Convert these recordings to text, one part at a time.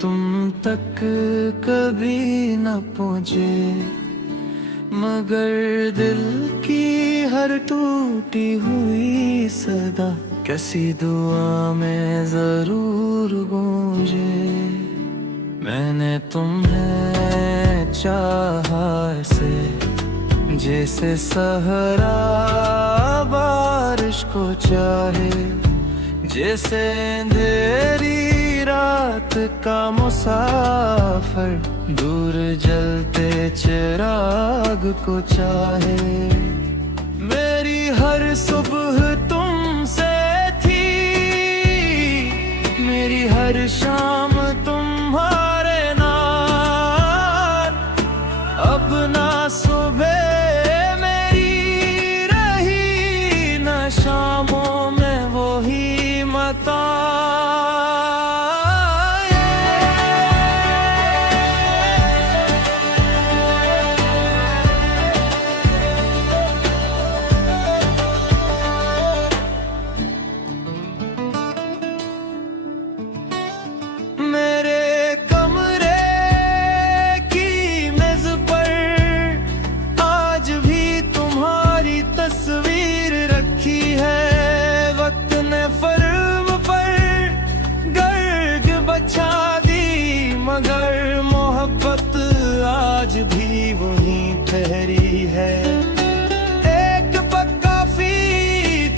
तुम तक कभी न पहुँचे, मगर दिल की हर टूटी हुई सदा किसी दुआ में जरूर गूंजे। मैंने तुम्हें चाहा ऐसे जैसे सहरा बारिश को चाहे, जैसे अंधेरी रात का मुसाफिर दूर जलते चिराग को चाहे। मेरी हर सुबह तुमसे थी, मेरी हर शाम तुम्हारे नाम। अब ना सुबह मेरी रही, न शामों में वो ही मता। मेरे कमरे की मेज पर आज भी तुम्हारी तस्वीर रखी है। वक्त ने फर्म पर गर्ग बचा दी, मगर मोहब्बत आज भी वहीं ठहरी है। एक पकाफी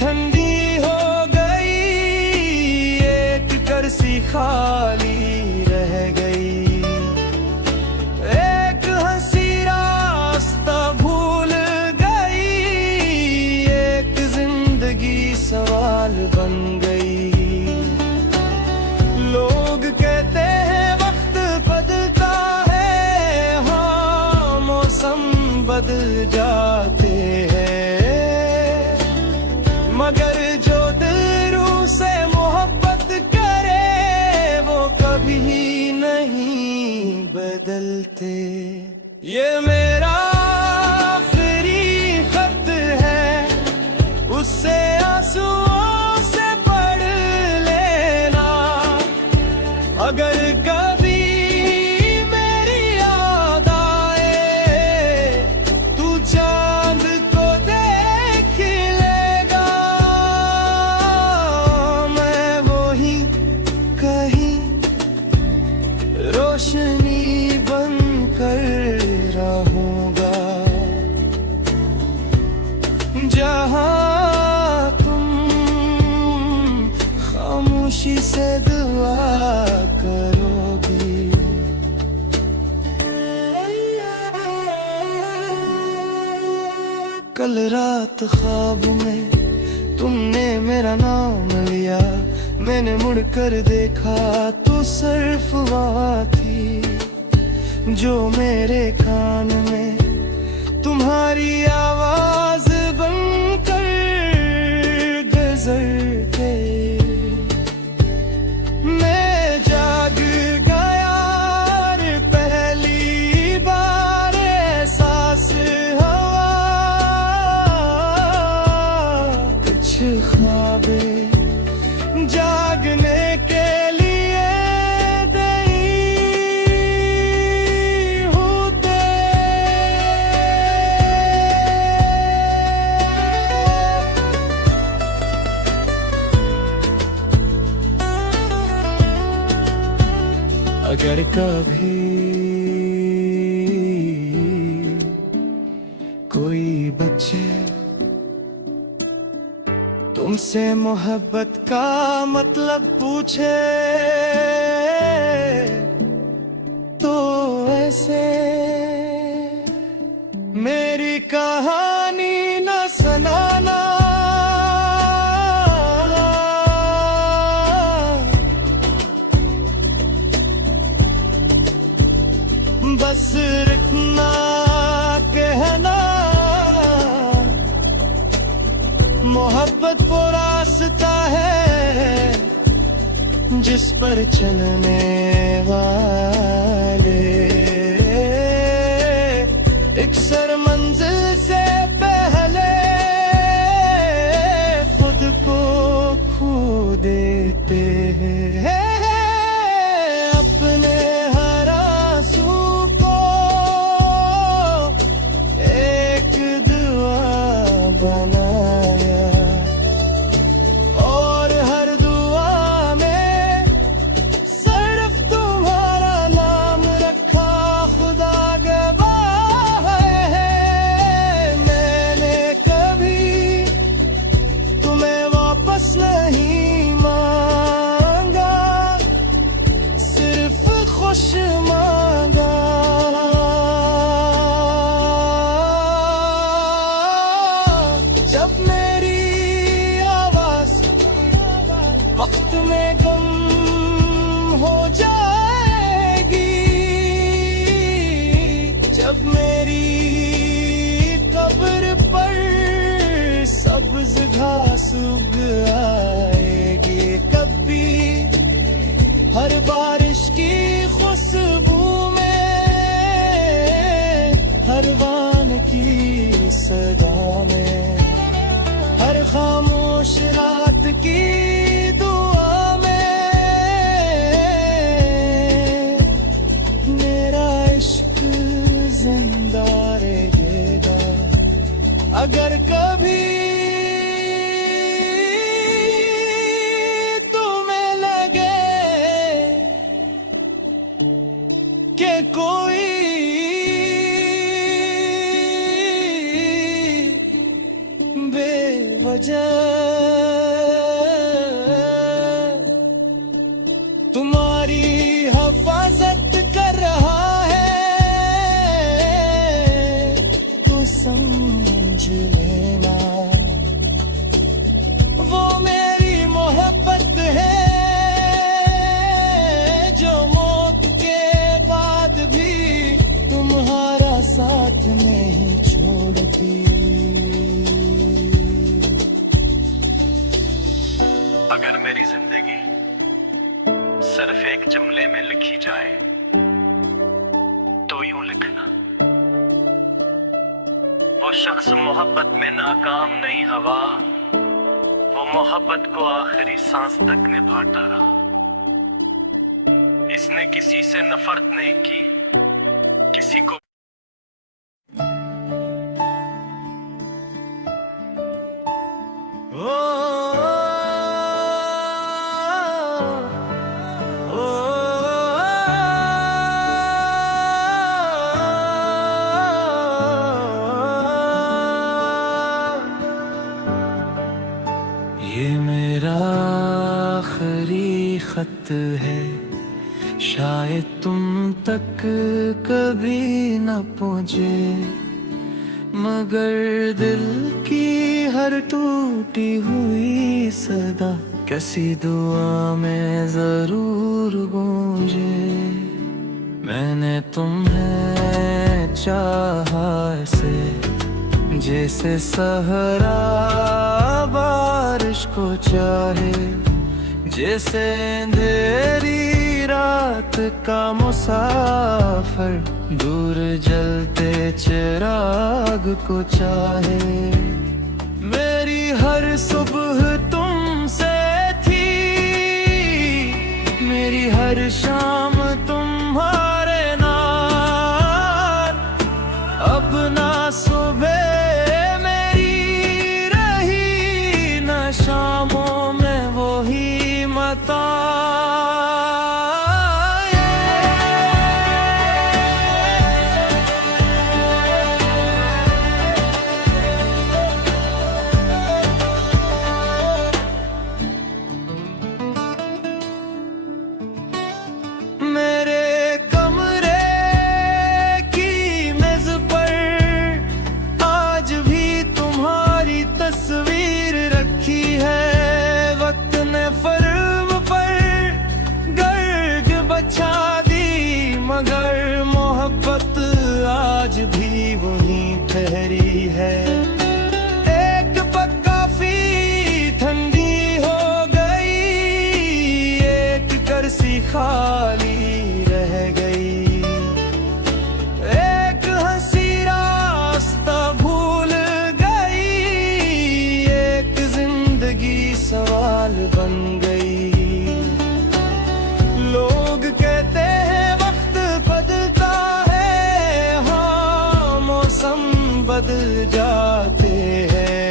ठंडी हो गई, एक करसी खाली रह गई। एक हंसी रास्ता भूल गई, एक जिंदगी सवाल बन गई। लोग कहते हैं वक्त बदलता है, हाँ मौसम बदल जाते हैं, मगर जो दिल रूह से मोहब्बत करे वो कभी नहीं बदलते। ये मेरा आखिरी खत है, उससे आंसुओं से पढ़ लेना। अगर कभी मेरी याद आए, तू चांद को देख लेगा। मैं वही कहीं रोशनी बनकर रहूंगा, जहां तुम खामोशी से दुआ करोगी। कल रात ख्वाब में तुमने मेरा नाम लिया, मैंने मुड़कर देखा तो सिर्फ वहाँ थी जो मेरे कान में तुम्हारी आवाज बनकर गुजरते। मैं जाग गया और पहली बार एहसास हवा, कुछ ख्वाबे जागने के लिए नहीं होते। अगर कभी कोई बच्चे तुमसे मोहब्बत का मतलब पूछे, तो ऐसे मेरी कहानी न सुनाना। बस रुकना कहना, मोहब्बत वो रास्ता है जिस पर चलने वाले अक्सर मंजिल से पहले खुद को खो देते हैं। अपने अगर कभी तुम्हें लगे कि कोई बेवजह तुम्हारी हिफाजत कर रहा है, तो समझ लेना वो मेरी मोहब्बत है, जो मौत के बाद भी तुम्हारा साथ नहीं छोड़ती। अगर मेरी जिंदगी सिर्फ एक जुमले में लिखी जाए तो यूं लिखना, वो शख्स मोहब्बत में नाकाम नहीं हवा, वो मोहब्बत को आखिरी सांस तक निभाता रहा। इसने किसी से नफरत नहीं की, किसी को ये मेरा आखिरी खत है, शायद तुम तक कभी न पहुँचे, मगर दिल की हर टूटी हुई सदा किसी दुआ में जरूर गूंजे। मैंने तुम्हें चाहा ऐसे जैसे सहरा बारिश को चाहे, जैसे अंधेरी रात का मुसाफिर दूर जलते चिराग को चाहे। मेरी हर सुबह तुमसे थी, मेरी हर शाम तुम्हारे नाल, अब ना सुबह शामों में वो ही मता। मेरे कमरे की मेज पर आज भी तुम्हारी तस्वीर रखी है, वक्त ने फर्म पर गर्ग बचा दी, मगर मोहब्बत आज भी वहीं ठहरी है। एक पकाफी ठंडी हो गई, एक करसी खाली रह गई, एक हंसी रास्ता भूल गई, एक जिंदगी सवाल बन गई। लोग कहते हैं वक्त बदलता है, हाँ मौसम बदल जाते हैं,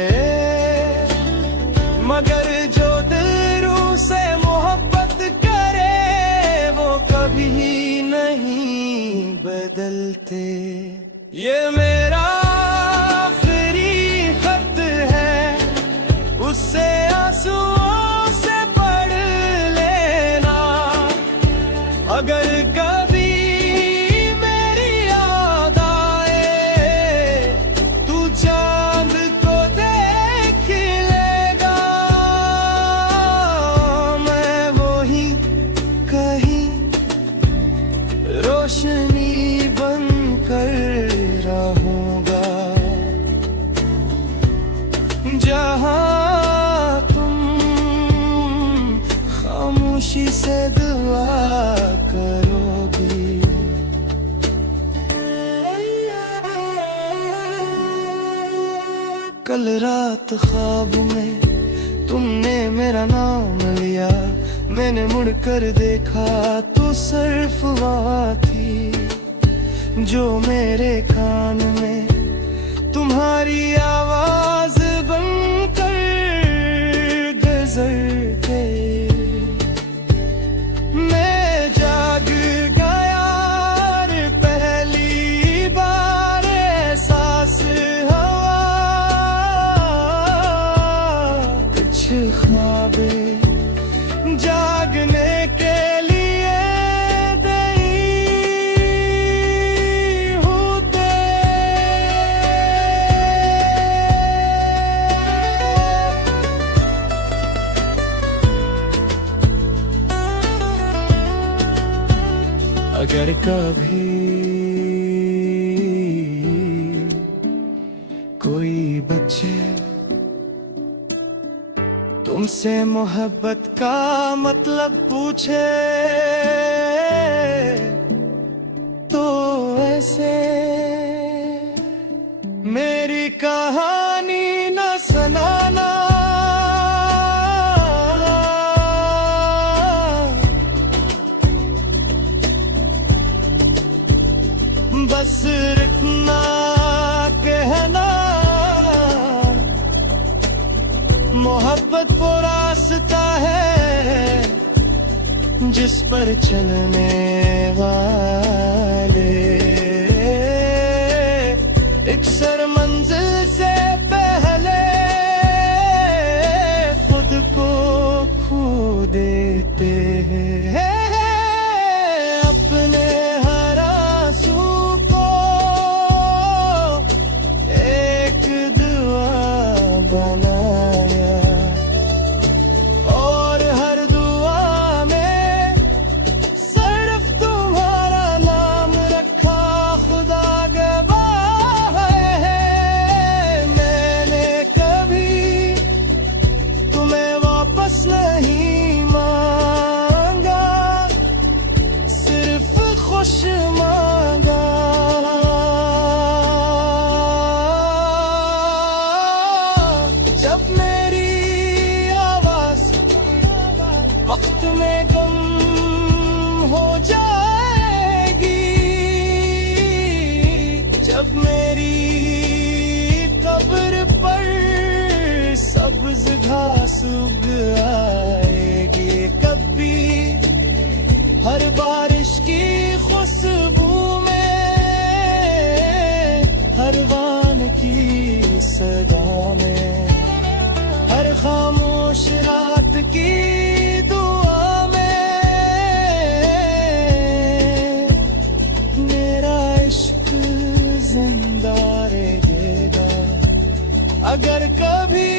मगर जो दिल रूह से मोहब्बत करे वो कभी नहीं बदलते। ये मेरा आखिरी खत है, उससे आंसुओं से पढ़ लेना। अगर कभी मेरी याद आए तू चांद को देख लेगा, मैं वही कहीं रोशनी बनकर रहूंगा, जहां तुम खामोशी से दुआ करोगी। कल रात ख्वाब में तुमने मेरा नाम लिया, मैंने मुड़कर देखा तो सिर्फ वहाँ थी जो मेरे कान में तुम्हारी आवाज कभी कोई बच्चे तुमसे मोहब्बत का मतलब पूछे तो ऐसे मेरी कहानी न सुनाना। बस इतना कहना, मोहब्बत वो रास्ता है जिस पर चलने वाले अक्सर मंजिल से पहले खुद को खो देते हैं। अपने हर आंसू को एक दुआ बनाया और हर दुआ में सिर्फ तुम्हारा नाम रखा। खुदा गवाह है मैंने कभी तुम्हें वापस नहीं मांगा, सिर्फ खुश मांगा। जब मेरी आवाज वक्त में गम हो जाएगी, जब मेरी कब्र पर सब्ज घास उग आएगी, कभी हर बारिश की खुशबू में, हर वान की सदा में, हर खामोश रात की दुआ में मेरा इश्क जिंदा रहेगा। अगर कभी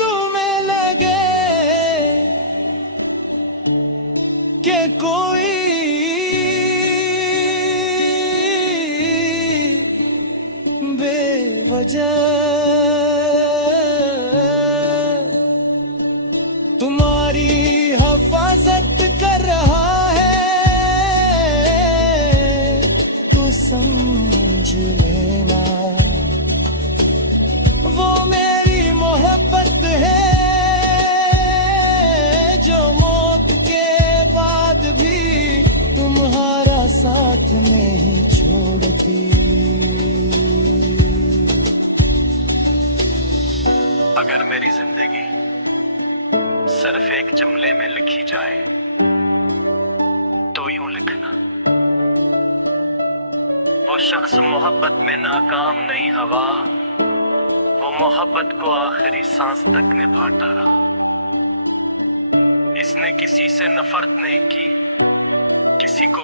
तुम्हें लगे कि कोई बेवजह तुम्हारी हिफाजत कर रहा है तो समझ लेना वो मेरी मोहब्बत है जो मौत के बाद भी तुम्हारा साथ नहीं छोड़ती। अगर मेरी जिंदगी सिर्फ एक जुमले में लिखी जाए तो यूं लिखना, वो शख्स मोहब्बत में नाकाम नहीं हवा, वो मोहब्बत को आखिरी सांस तक निभाता रहा। इसने किसी से नफरत नहीं की, किसी को